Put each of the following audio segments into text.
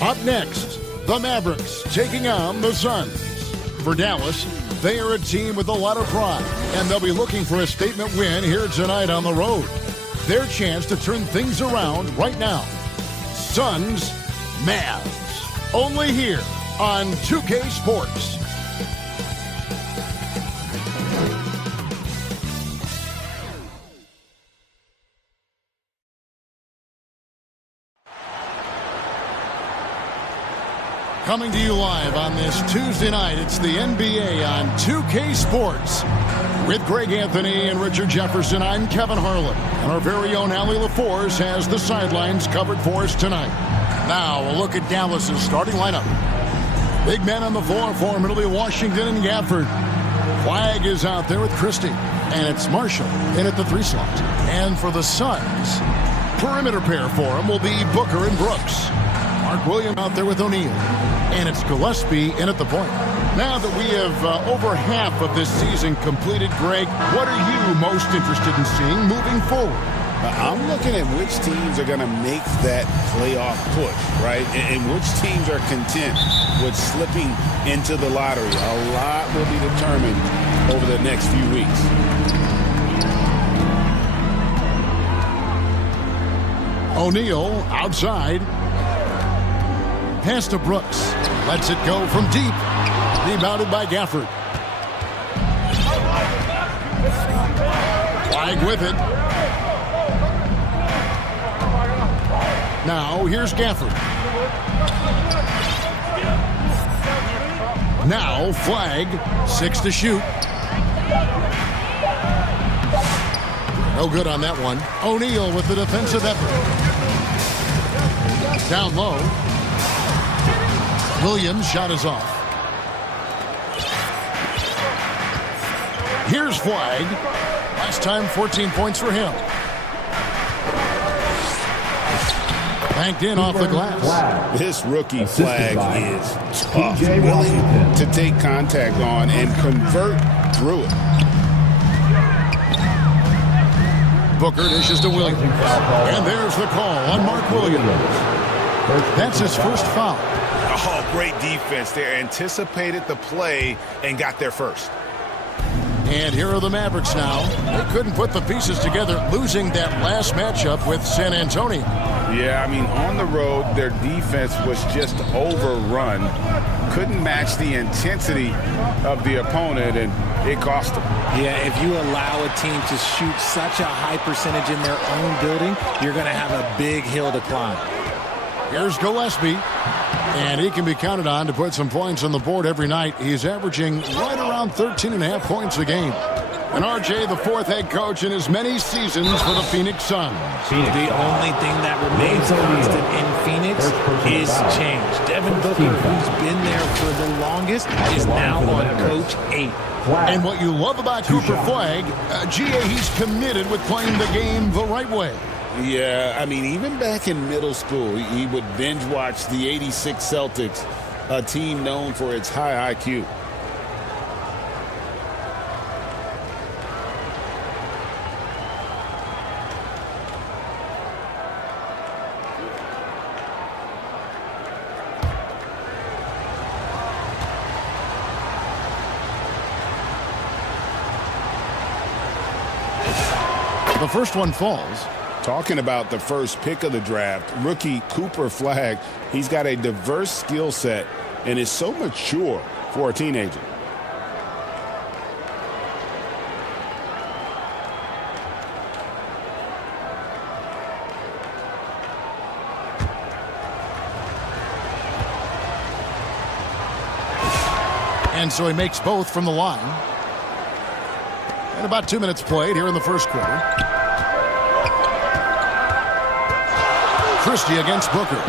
Up next, the Mavericks taking on the Suns. For Dallas, they are a team with a lot of pride, and they'll be looking for a statement win here tonight on the road. Their chance to turn things around right now. Suns, Mavs. Only here on 2K Sports. Coming to you live on this Tuesday night, it's the NBA on 2K Sports. With Greg Anthony and Richard Jefferson, I'm Kevin Harlan. And our very own Allie LaForce has the sidelines covered for us tonight. Now, a look at Dallas's starting lineup. Big men on the floor for him. It'll be Washington and Gafford. Flagg is out there with Christie. And it's Marshall in at the 3 slot. And for the Suns, perimeter pair for him will be Booker and Brooks. Mark Williams out there with O'Neal. And it's Gillespie in at the point. Now that we have over half of this season completed, Greg, what are you most interested in seeing moving forward? I'm looking at which teams are going to make that playoff push, right? And which teams are content with slipping into the lottery. A lot will be determined over the next few weeks. O'Neal outside. Pass to Brooks. Lets it go from deep. Rebounded by Gafford. Flagg with it. Now here's Gafford. Now Flagg. 6 to shoot. No good on that one. O'Neal with the defensive effort. Down low. Williams' shot is off. Here's Flagg. Last time, 14 points for him. Banked in off the glass. This rookie Flagg is tough, willing to take contact on and convert through it. Booker dishes to Williams. And there's the call on Mark Williams. That's his first foul. Oh, great defense there. Anticipated the play and got there first. And here are the Mavericks now. They couldn't put the pieces together, losing that last matchup with San Antonio. Yeah, I mean, on the road, their defense was just overrun. Couldn't match the intensity of the opponent, and it cost them. Yeah, if you allow a team to shoot such a high percentage in their own building, you're going to have a big hill to climb. Here's Gillespie, and he can be counted on to put some points on the board every night. He's averaging right around 13.5 points a game. And RJ, the 4th head coach in as many seasons for the Phoenix Suns. The only thing that remains constant in Phoenix is change. Devin Booker, who's been there for the longest, is now on Coach 8. And what you love about Cooper Flagg, GA, he's committed with playing the game the right way. Yeah, I mean, even back in middle school, he would binge watch the '86 Celtics, a team known for its high IQ. The first one falls. Talking about the first pick of the draft, rookie Cooper Flagg, he's got a diverse skill set and is so mature for a teenager. And so he makes both from the line. And about 2 minutes played here in the first quarter. Christie against Booker.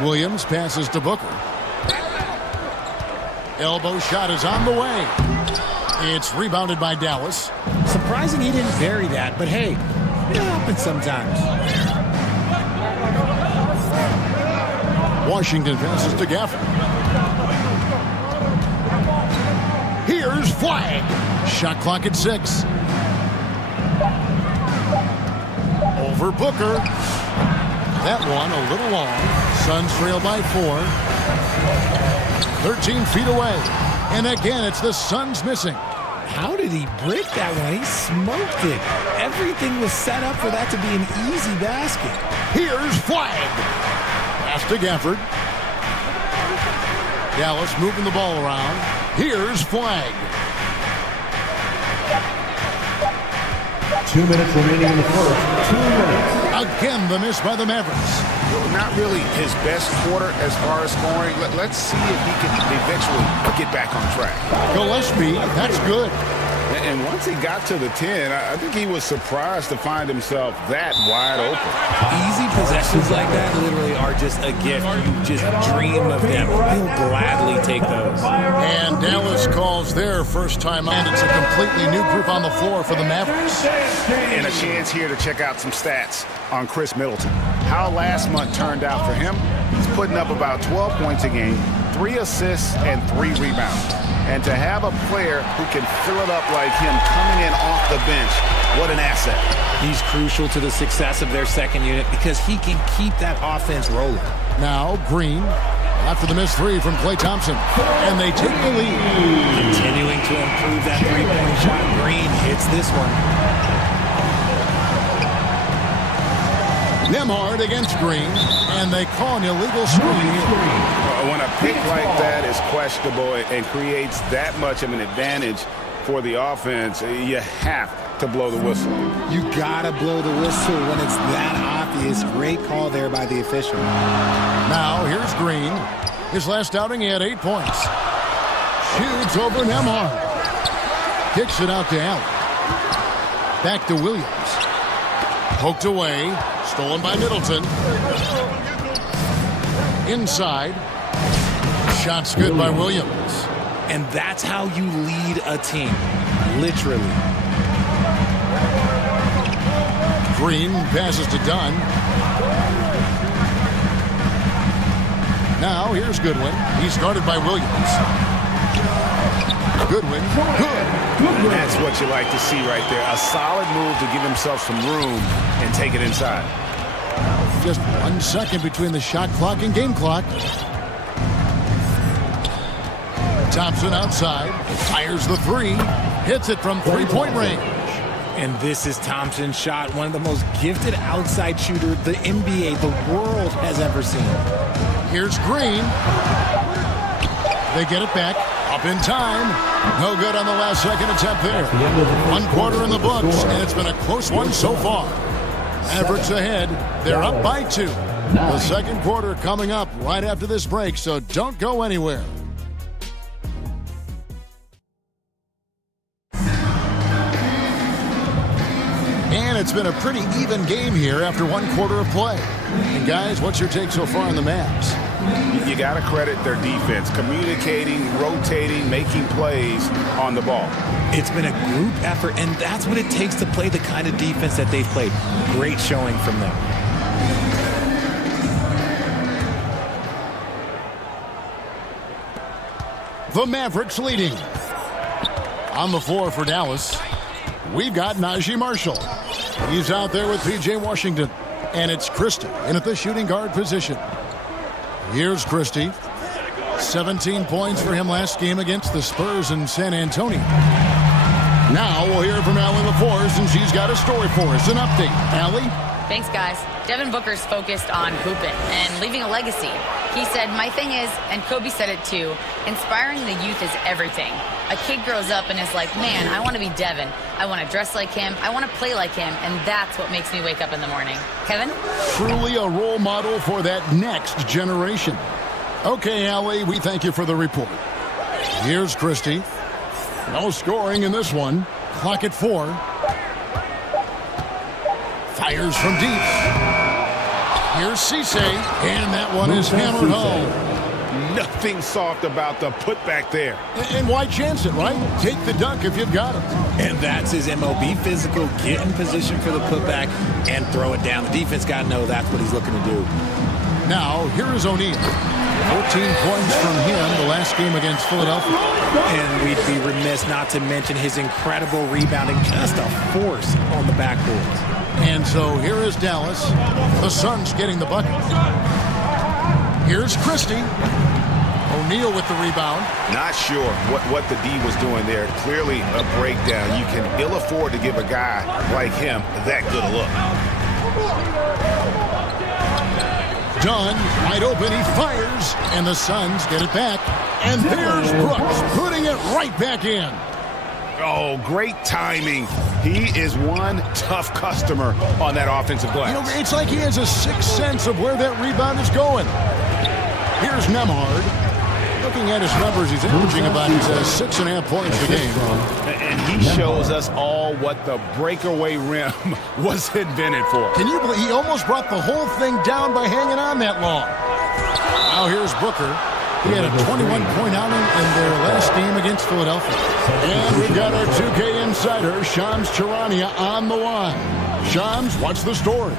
Williams passes to Booker. Elbow shot is on the way. It's rebounded by Dallas. Surprising he didn't bury that, but hey, it happens sometimes. Washington passes to Gafford. Here's Flagg. Shot clock at 6. Over Booker. That one a little long. Suns trail by 4. 13 feet away. And again, it's the Suns missing. How did he break that one? He smoked it. Everything was set up for that to be an easy basket. Here's Flag. Pass to Gafford. Dallas moving the ball around. Here's Flag. 2 minutes remaining in the first. 2 minutes. Again, the miss by the Mavericks. Not really his best quarter as far as scoring. Let's see if he can eventually get back on track. Gillespie, that's good. And once he got to the 10, I think he was surprised to find himself that wide open. Easy possessions like that literally are just a gift. You just dream of them. He'll gladly take those. And Dallas calls their first time out. It's a completely new group on the floor for the Mavericks. And a chance here to check out some stats on Chris Middleton. How last month turned out for him, he's putting up about 12 points a game, 3 assists, and 3 rebounds. And to have a player who can fill it up like him coming in off the bench, what an asset. He's crucial to the success of their second unit because he can keep that offense rolling. Now Green after the missed 3 from Klay Thompson. And they take the lead. Continuing to improve that three-point shot. Green hits this one. Nembhard against Green, and they call an illegal screen here. When a pick like that is questionable and creates that much of an advantage for the offense, you have to blow the whistle. You gotta blow the whistle when it's that obvious. Great call there by the official. Now here's Green. His last outing, he had 8 points. Shoots over Nembhard. Kicks it out to Allen. Back to Williams. Poked away. Stolen by Middleton. Inside. Shot's good by Williams. And that's how you lead a team. Literally. Green passes to Dunn. Now here's Goodwin. He's guarded by Williams. Goodwin. Good. That's what you like to see right there. A solid move to give himself some room and take it inside. Just 1 second between the shot clock and game clock. Thompson outside. Fires the 3. Hits it from three-point range. And this is Thompson's shot, one of the most gifted outside shooters the NBA, the world has ever seen. Here's Green. They get it back. Up in time. No good on the last second attempt there. 1 quarter in the books, and it's been a close one so far. Mavericks ahead. They're up by 2. The second quarter coming up right after this break, so don't go anywhere. And it's been a pretty even game here after 1 quarter of play. And guys, what's your take so far on the Mavs? You got to credit their defense, communicating, rotating, making plays on the ball. It's been a group effort, and that's what it takes to play the kind of defense that they've played. Great showing from them. The Mavericks leading. On the floor for Dallas, we've got Najee Marshall. He's out there with P.J. Washington. And it's Christie in at the shooting guard position. Here's Christie. 17 points for him last game against the Spurs in San Antonio. Now we'll hear from Allie LaForce, and she's got a story for us. An update. Allie? Thanks, guys. Devin Booker's focused on hooping and leaving a legacy. He said, my thing is, and Kobe said it too, inspiring the youth is everything. A kid grows up and is like, man, I want to be Devin. I want to dress like him. I want to play like him. And that's what makes me wake up in the morning. Kevin? Truly a role model for that next generation. Okay, Allie, we thank you for the report. Here's Christie. No scoring in this one. Clock at 4. Fires from deep. Here's Cisse, and that one is hammered home. Nothing soft about the putback there. And why chance it, right? Take the dunk if you've got it. And that's his MO. Be physical, get in position for the putback, and throw it down. The defense got to know that's what he's looking to do. Now, here is O'Neal. 14 points from him the last game against Philadelphia. And we'd be remiss not to mention his incredible rebounding, just a force on the backboard. And so here is Dallas. The Suns getting the bucket. Here's Christie. O'Neal with the rebound. Not sure what the D was doing there. Clearly a breakdown. You can ill afford to give a guy like him that good a look. Dunn, wide open, he fires, and the Suns get it back. And there's Brooks putting it right back in. Oh, great timing. He is one tough customer on that offensive glass. You know, it's like he has a sixth sense of where that rebound is going. Here's Nembhard. Looking at his numbers, he's averaging about 6.5 points a game. And he shows us all what the breakaway rim was invented for. Can you believe he almost brought the whole thing down by hanging on that long? Now here's Booker. He had a 21-point outing in their last game against Philadelphia. And we've got our 2K insider, Shams Charania, on the line. Shams, what's the story?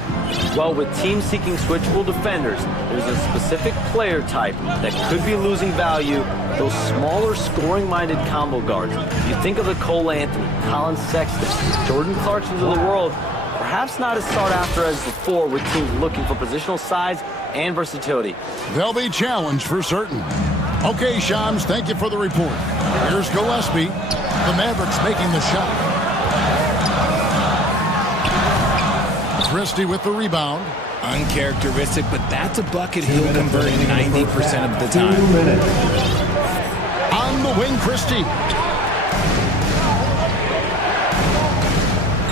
Well, with teams seeking switchable defenders, there's a specific player type that could be losing value, those smaller scoring-minded combo guards. You think of the Cole Anthony, Colin Sexton, Jordan Clarksons of the world, perhaps not as sought after as before with teams looking for positional size and versatility. They'll be challenged for certain. Okay, Shams, thank you for the report. Here's Gillespie. The Mavericks making the shot. Christie with the rebound. Uncharacteristic, but that's a bucket he'll convert 90% of the 2 time. minutes. On the wing, Christie.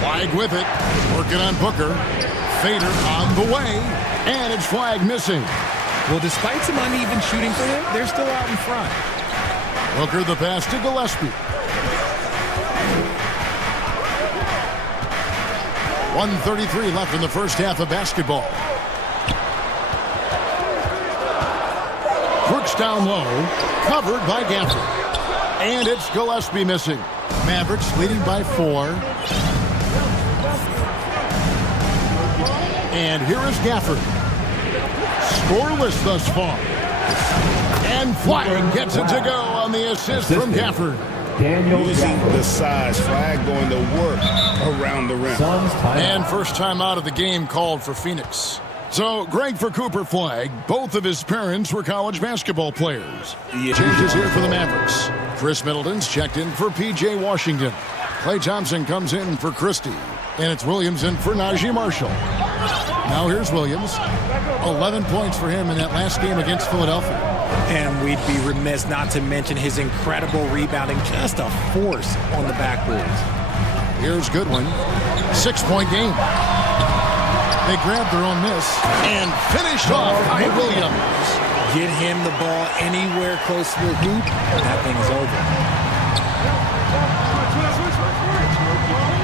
Flag with it. Working on Booker. Fader on the way. And it's flag missing. Well, despite some uneven shooting for him, they're still out in front. Booker the pass to Gillespie. 1:33 left in the first half of basketball. Brooks down low, covered by Gafford. And it's Gillespie missing. Mavericks leading by 4. And here is Gafford. Scoreless thus far. And Flag gets it to go on the assist from Gafford. Using the size, Flag going to work around the rim. And first time out of the game called for Phoenix. So, Greg for Cooper Flag. Both of his parents were college basketball players. Changes here for the Mavericks. Chris Middleton's checked in for P.J. Washington. Klay Thompson comes in for Christie. And it's Williams in for Najee Marshall. Now here's Williams. 11 points for him in that last game against Philadelphia. And we'd be remiss not to mention his incredible rebounding, just a force on the backboard. Here's Goodwin. 6-point game. They grabbed their own miss and finished off by Williams. Get him the ball anywhere close to the hoop, that thing is over.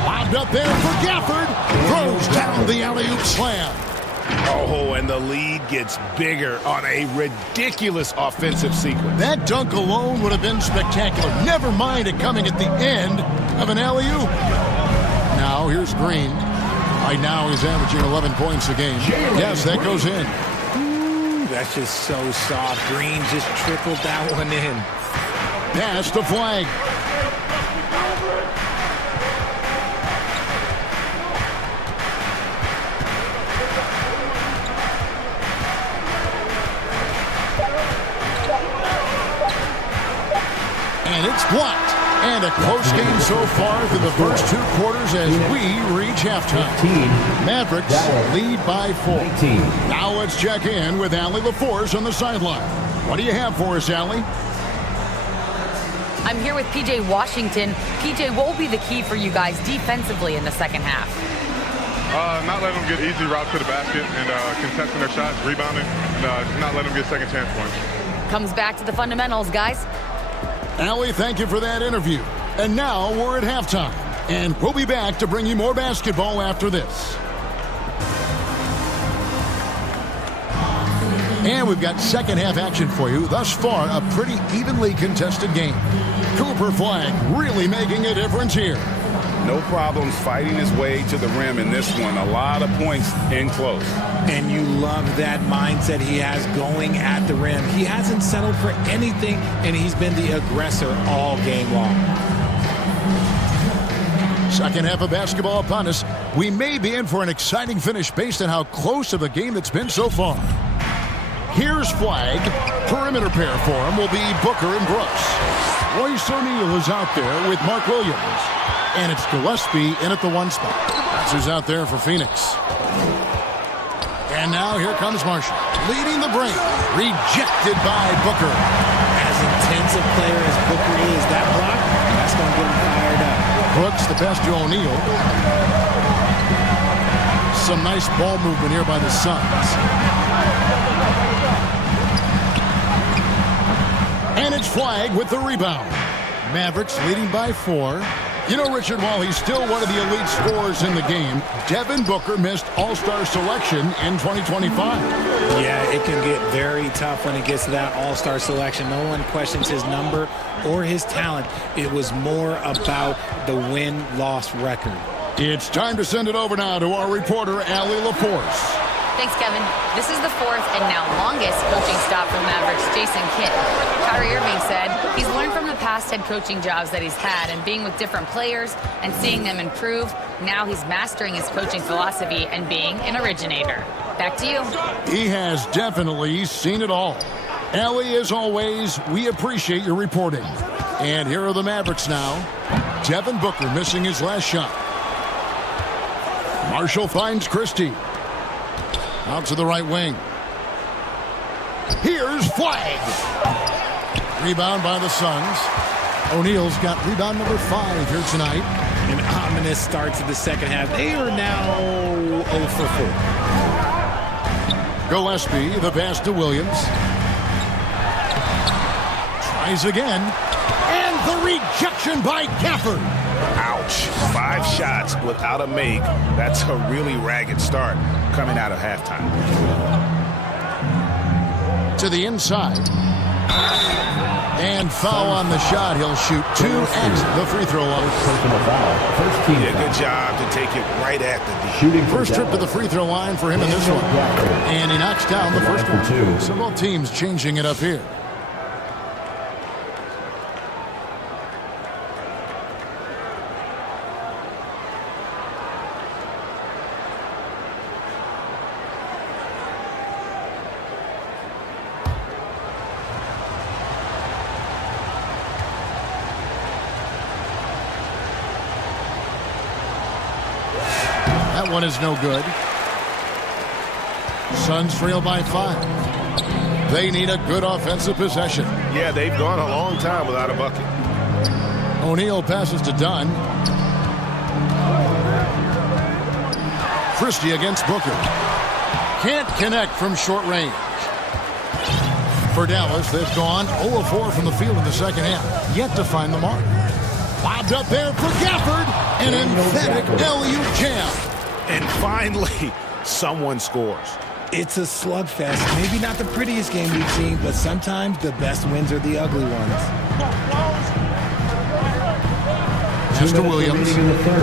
Lobbed up there for Gafford. Throws down the alley-oop slam. Oh, and the lead gets bigger on a ridiculous offensive sequence. That dunk alone would have been spectacular. Never mind it coming at the end of an alley-oop. Now here's Green. Right now he's averaging 11 points a game. Yes, that goes in. Ooh, that's just so soft. Green just trickled that one in. Pass to Flag. And it's blocked. And a close game so far through the first 2 quarters as we reach halftime. Mavericks lead by 4. Now let's check in with Allie LaForce on the sideline. What do you have for us, Allie? I'm here with P.J. Washington. P.J., what will be the key for you guys defensively in the second half? Not letting them get easy routes to the basket and contesting their shots, rebounding, and just not letting them get second chance points. Comes back to the fundamentals, guys. Allie, thank you for that interview. And now we're at halftime. And we'll be back to bring you more basketball after this. And we've got second half action for you. Thus far, a pretty evenly contested game. Cooper Flag really making a difference here. No problems fighting his way to the rim in this one. A lot of points in close. And you love that mindset he has going at the rim. He hasn't settled for anything, and he's been the aggressor all game long. Second half of basketball upon us. We may be in for an exciting finish based on how close of a game it's been so far. Here's flag. Perimeter pair for him will be Booker and Brooks. Royce O'Neal is out there with Mark Williams. And it's Gillespie in at the 1 spot. That's who's out there for Phoenix. And now here comes Marshall, leading the break. Rejected by Booker. As intense a player as Booker is, that block, that's going to get him fired up. Brooks, the pass to O'Neal. Some nice ball movement here by the Suns. And it's Flag with the rebound. Mavericks leading by 4. You know, Richard, while he's still one of the elite scorers in the game, Devin Booker missed All-Star selection in 2025. Yeah, it can get very tough when it gets to that All-Star selection. No one questions his number or his talent. It was more about the win-loss record. It's time to send it over now to our reporter, Allie LaForce. Thanks, Kevin. This is the 4th and now longest coaching stop for Mavericks Jason Kidd. Kyrie Irving said he's learned from the past head coaching jobs that he's had and being with different players and seeing them improve. Now he's mastering his coaching philosophy and being an originator. Back to you. He has definitely seen it all. Allie, as always, we appreciate your reporting. And here are the Mavericks now. Devin Booker missing his last shot. Marshall finds Christie. Out to the right wing. Here's Flag. Rebound by the Suns. O'Neal's got rebound number 5 here tonight. An ominous start to the second half. They are now 0 for 4. Gillespie, the pass to Williams. Tries again. And the rejection by Gafford. Ouch. 5 shots without a make. That's a really ragged start coming out of halftime. To the inside. And foul on the shot. He'll shoot 2 at the free throw line. Personal foul. First team. Yeah, good job to take it right at the D. Shooting First trip to the free throw line for him in this one. And he knocks down the first one. 2. So both teams changing it up here. That one is no good. Suns trail by 5. They need a good offensive possession. Yeah, they've gone a long time without a bucket. O'Neal passes to Dunn. Christie against Booker. Can't connect from short range. For Dallas, they've gone 0-4 from the field in the second half. Yet to find the mark. Lobbed up there for Gafford. An emphatic LU jam. And finally, someone scores. It's a slugfest. Maybe not the prettiest game we've seen, but sometimes the best wins are the ugly ones. Just to Williams. In the third. 2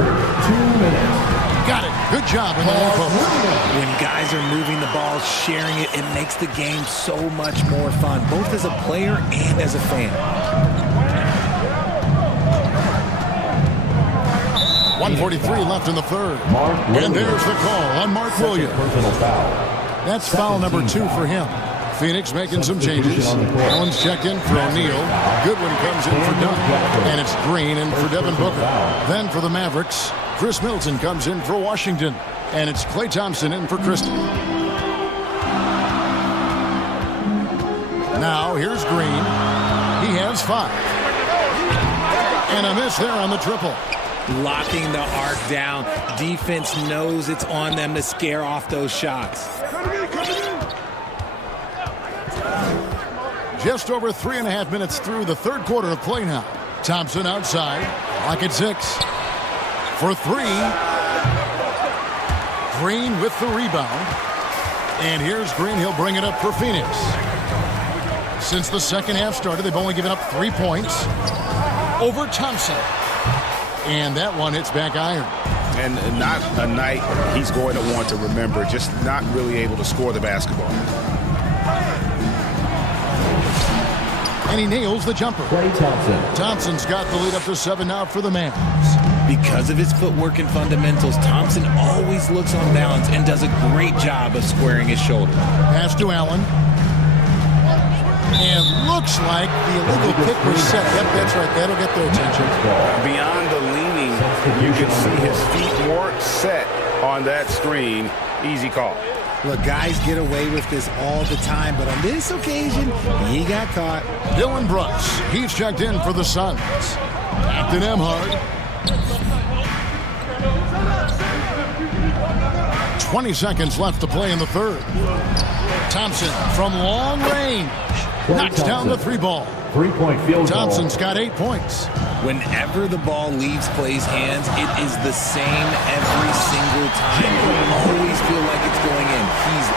minutes. Got it. Good job in the low post. When guys are moving the ball, sharing it, it makes the game so much more fun, both as a player and as a fan. 1:43 left in the third. And there's the call on Mark Williams. Personal foul. That's foul number 2 for him. Phoenix making some changes. Allen's checked in for O'Neal. Goodwin comes in for Dunn. And it's Green in for Devin Booker. Then for the Mavericks, Chris Middleton comes in for Washington. And it's Klay Thompson in for Christie. Now here's Green. He has 5. And a miss there on the triple. Locking the arc down. Defense knows it's on them to scare off those shots. Just over 3.5 minutes through the third quarter of play now. Thompson outside. Clock at 6. For 3. Green with the rebound. And here's Green. He'll bring it up for Phoenix. Since the second half started, they've only given up 3 points over Thompson. And that one hits back iron. And not a night he's going to want to remember, just not really able to score the basketball. And he nails the jumper. Klay Thompson. Thompson's got the lead up to 7 now for the Mavs. Because of his footwork and fundamentals, Thompson always looks on balance and does a great job of squaring his shoulder. Pass to Allen. And looks like the illegal pick was set. Yep, that's right. That'll get their attention. Beyond the leaning, you can see his feet weren't set on that screen. Easy call. Look, guys get away with this all the time, but on this occasion, he got caught. Dylan Brooks, he's checked in for the Suns. Captain Emhart. 20 seconds left to play in the third. Thompson from long range. Knocks down the 3-ball. 3-point field goal. Thompson's got 8 points. Whenever the ball leaves Klay's hands, it is the same every single time. You always feel like it's going in. He's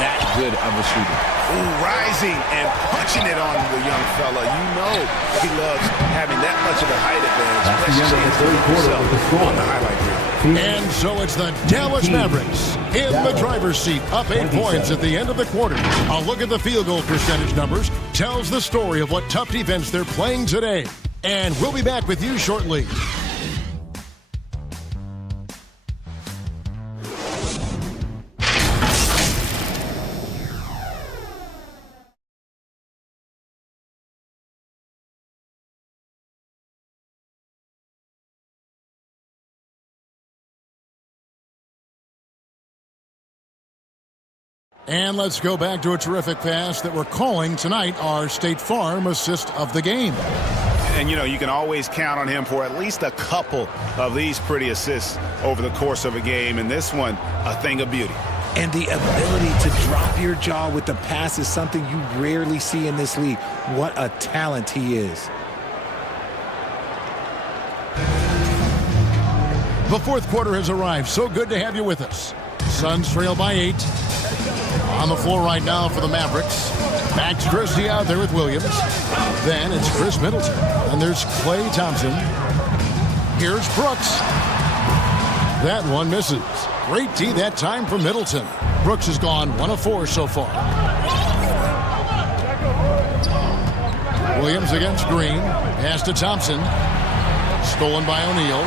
that good of a shooter. Ooh, rising and punching it on the young fella. You know he loves having that much of a height advantage. That's the end of the third quarter with the score. On the highlight reel. And so it's the Dallas Mavericks in the driver's seat, up 8 points at the end of the quarter. A look at the field goal percentage numbers tells the story of what tough defense they're playing today. And we'll be back with you shortly. And let's go back to a terrific pass that we're calling tonight our State Farm assist of the game. And, you know, you can always count on him for at least a couple of these pretty assists over the course of a game. And this one, a thing of beauty. And the ability to drop your jaw with the pass is something you rarely see in this league. What a talent he is. The fourth quarter has arrived. So good to have you with us. Suns trail by 8. On the floor right now for the Mavericks. Max Christie out there with Williams. Then it's Chris Middleton. And there's Klay Thompson. Here's Brooks. That one misses. Great D that time for Middleton. Brooks has gone 1 of 4 so far. Williams against Green. Pass to Thompson. Stolen by O'Neal.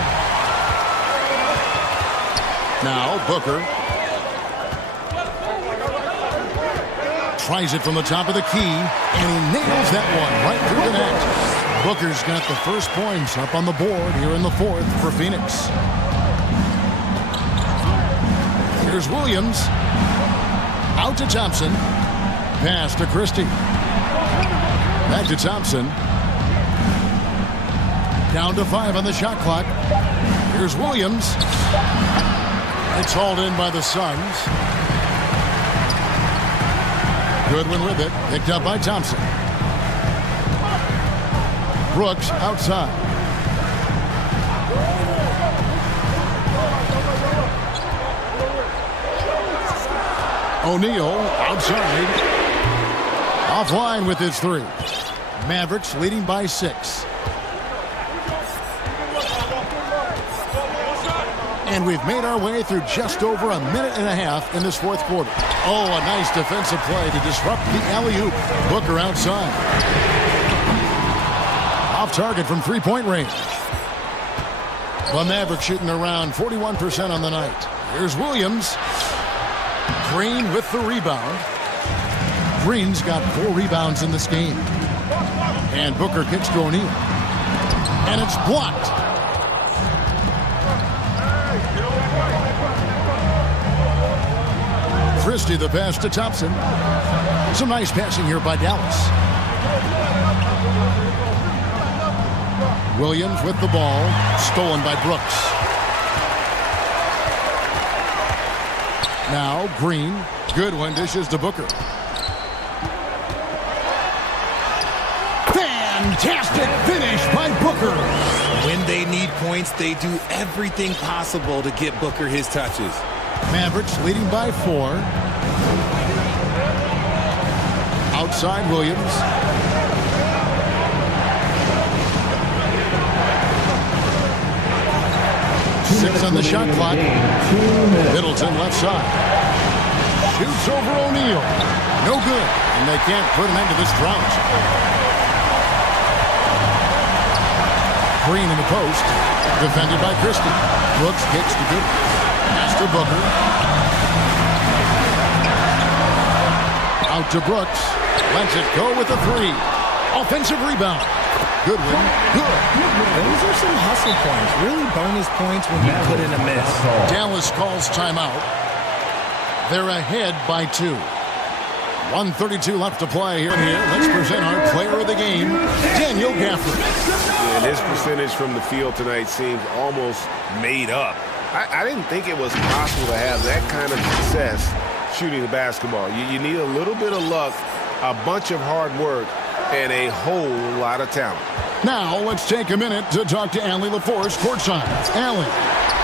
Now Booker. Tries it from the top of the key, and he nails that one right through the net. Booker's got the first points up on the board here in the fourth for Phoenix. Here's Williams. Out to Thompson. Pass to Christie. Back to Thompson. Down to 5 on the shot clock. Here's Williams. It's hauled in by the Suns. Goodwin with it. Picked up by Thompson. Brooks outside. O'Neal outside. Offline with his 3. Mavericks leading by 6. And we've made our way through just over a minute and a half in this fourth quarter. Oh, a nice defensive play to disrupt the alley-oop. Booker outside. Off target from 3-point range. The Mavericks shooting around 41% on the night. Here's Williams. Green with the rebound. Green's got 4 rebounds in this game. And Booker kicks to O'Neal. And it's blocked. Christie the pass to Thompson. Some nice passing here by Dallas. Williams with the ball. Stolen by Brooks. Now Green. Goodwin dishes to Booker. Fantastic finish by Booker. When they need points, they do everything possible to get Booker his touches. Mavericks leading by 4. Outside Williams. 6 on the shot clock. Middleton left side. Shoots over O'Neal. No good. And they can't put an end to this drought. Green in the post. Defended by Christie. Brooks kicks to good. Pass to Booker. Out to Brooks. Lets it go with a 3. Offensive rebound. Goodwin. Good. Those are some hustle points. Really bonus points when you put in a miss. Dallas calls timeout. They're ahead by 2. 1:32 left to play here. Let's present our player of the game, Daniel Gafford. And his percentage from the field tonight seems almost made up. I didn't think it was possible to have that kind of success shooting the basketball. You need a little bit of luck, a bunch of hard work, and a whole lot of talent. Now let's take a minute to talk to Allie LaForce courtside. Allie.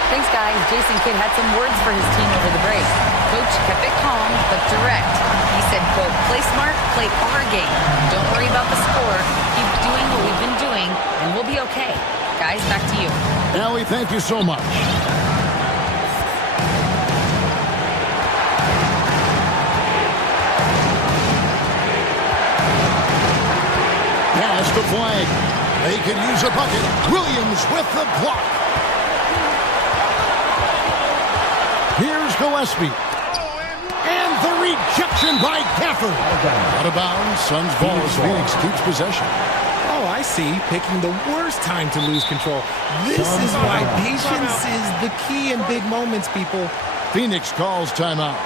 Thanks, guys. Jason Kidd had some words for his team over the break. Coach kept it calm but direct. He said, quote, play smart, play our game. Don't worry about the score. Keep doing what we've been doing, and we'll be okay. Guys, back to you. Allie, thank you so much. Pass the flag. They could use a bucket. Williams with the block. Here's Gillespie. And the rejection by Gafford. Out of bounds. Suns ball as Phoenix keeps possession. Oh, I see. Picking the worst time to lose control. This is why patience is the key in big moments, people. Phoenix calls timeout.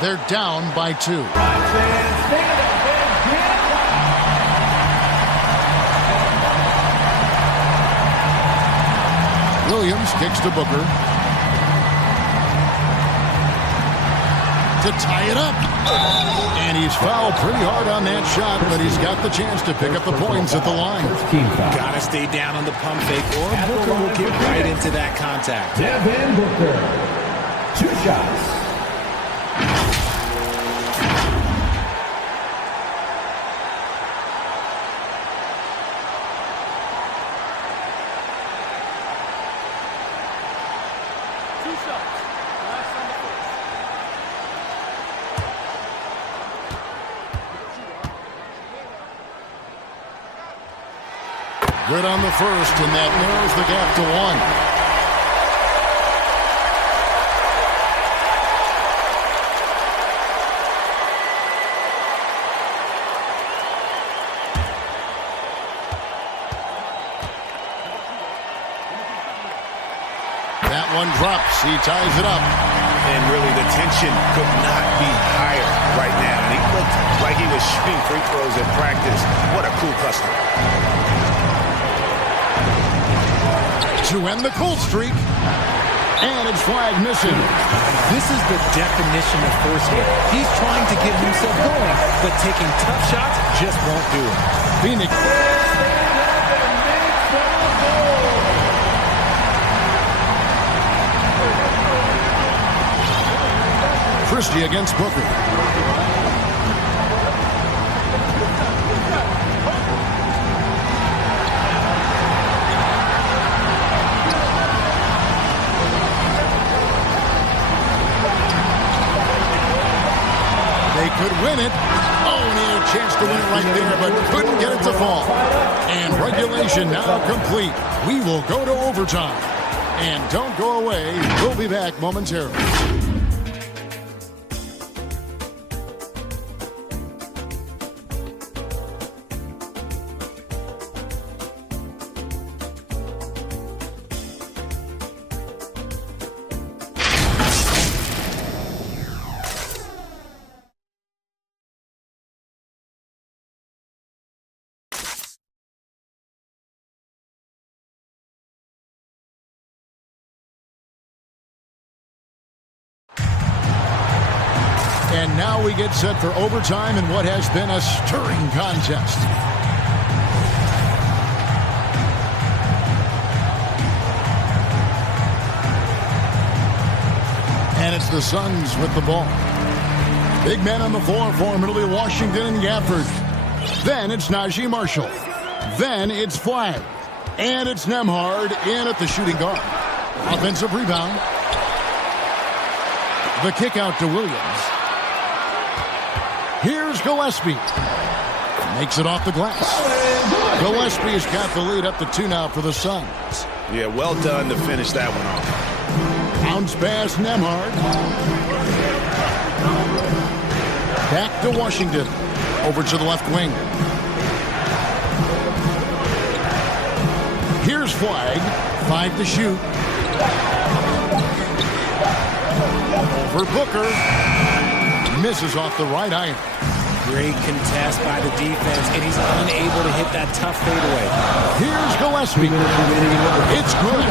They're down by 2. Williams kicks to Booker. To tie it up. And he's fouled pretty hard on that shot, but he's got the chance to pick up the points at the line. Gotta stay down on the pump fake, or Booker will get right into that contact. Devin Booker. 2 shots. Good on the first, and that narrows the gap to 1. That one drops. He ties it up. And really, the tension could not be higher right now. And he looked like he was shooting free throws at practice. What a cool customer. To end the cold streak. And it's flag missing. This is the definition of forcing. He's trying to get himself going, but taking tough shots just won't do it. Phoenix. Christie against Booker. They could win it. Oh, and he had a chance to win it right there, but couldn't get it to fall. And regulation now complete. We will go to overtime. And don't go away. We'll be back momentarily. And now we get set for overtime in what has been a stirring contest. And it's the Suns with the ball. Big men on the floor for him. It'll be Washington and Gafford. Then it's Najee Marshall. Then it's Flag. And it's Nembhard in at the shooting guard. Offensive rebound. The kick out to Williams. Here's Gillespie. Makes it off the glass. Gillespie has got the lead up to 2 now for the Suns. Yeah, well done to finish that one off. Bounce pass, Nembhard. Back to Washington. Over to the left wing. Here's Flagg. 5 to shoot. Over Booker. Misses off the right iron. Great contest by the defense, and he's unable to hit that tough fadeaway. Here's Gillespie. It's good.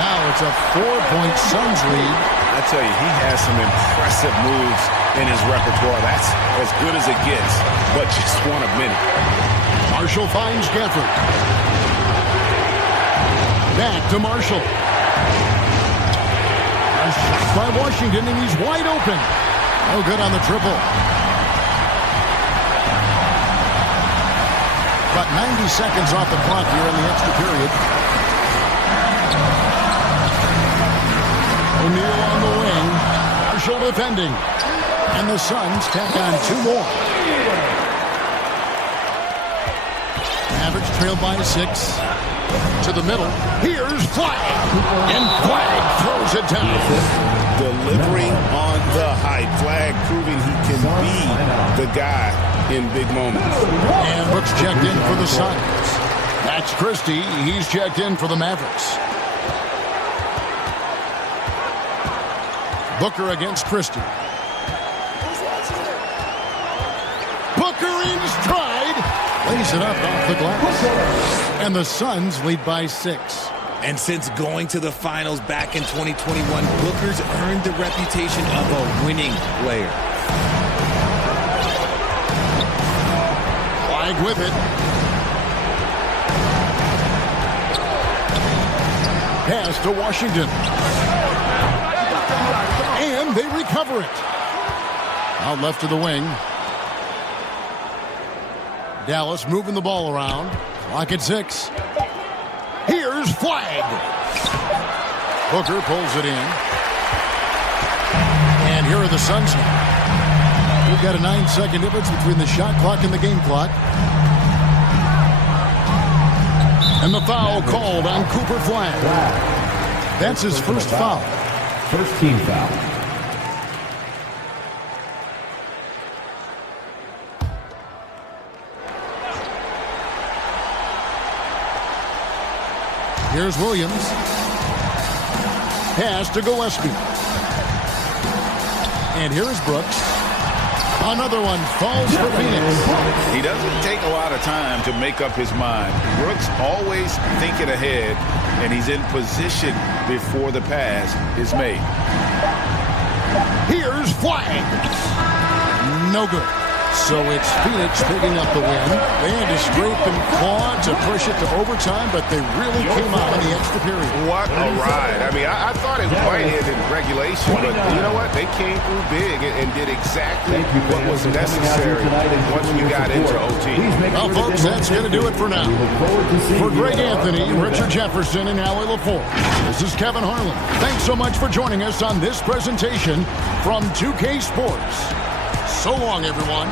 Now it's a 4-point Suns lead. I tell you, he has some impressive moves in his repertoire. That's as good as it gets, but just one of many. Marshall finds Gafford. Back to Marshall. A shot by Washington, and he's wide open. No good on the triple. About 90 seconds off the clock here in the extra period. O'Neal on the wing. Marshall defending. And the Suns tack on 2 more. Mavericks trail by 6. To the middle. Here's Flagg. And Flagg throws it down. Delivering on the hype. Flagg proving he can be the guy in big moments. And Brooks checked in for the Suns. That's Christie. He's checked in for the Mavericks. Booker against Christie. Booker in stride. Lays it up off the glass. And the Suns lead by 6. And since going to the finals back in 2021, Booker's earned the reputation of a winning player. Flagg with it. Pass to Washington. And they recover it. Out left to the wing. Dallas moving the ball around. Clock at 6. Here's Flagg. Booker pulls it in. And here are the Suns now. We've got a 9-second difference between the shot clock and the game clock. And the foul called on Cooper Flagg. That's his first foul. First team foul. Here's Williams. Pass to Gillespie. And here's Brooks. Another one falls for Phoenix. He doesn't take a lot of time to make up his mind. Brooks always thinking ahead, and he's in position before the pass is made. Here's Flagg. No good. So it's Phoenix picking up the win. They had to scrape and claw to push it to overtime, but they really came out in the extra period. What a ride. I mean, I thought it might end in regulation, but you know what? They came through big and did exactly what was necessary once we got into OT. Well, folks, that's going to do it for now. For Greg Anthony, Richard Jefferson, and Allie LaForge, this is Kevin Harlan. Thanks so much for joining us on this presentation from 2K Sports. So long, everyone.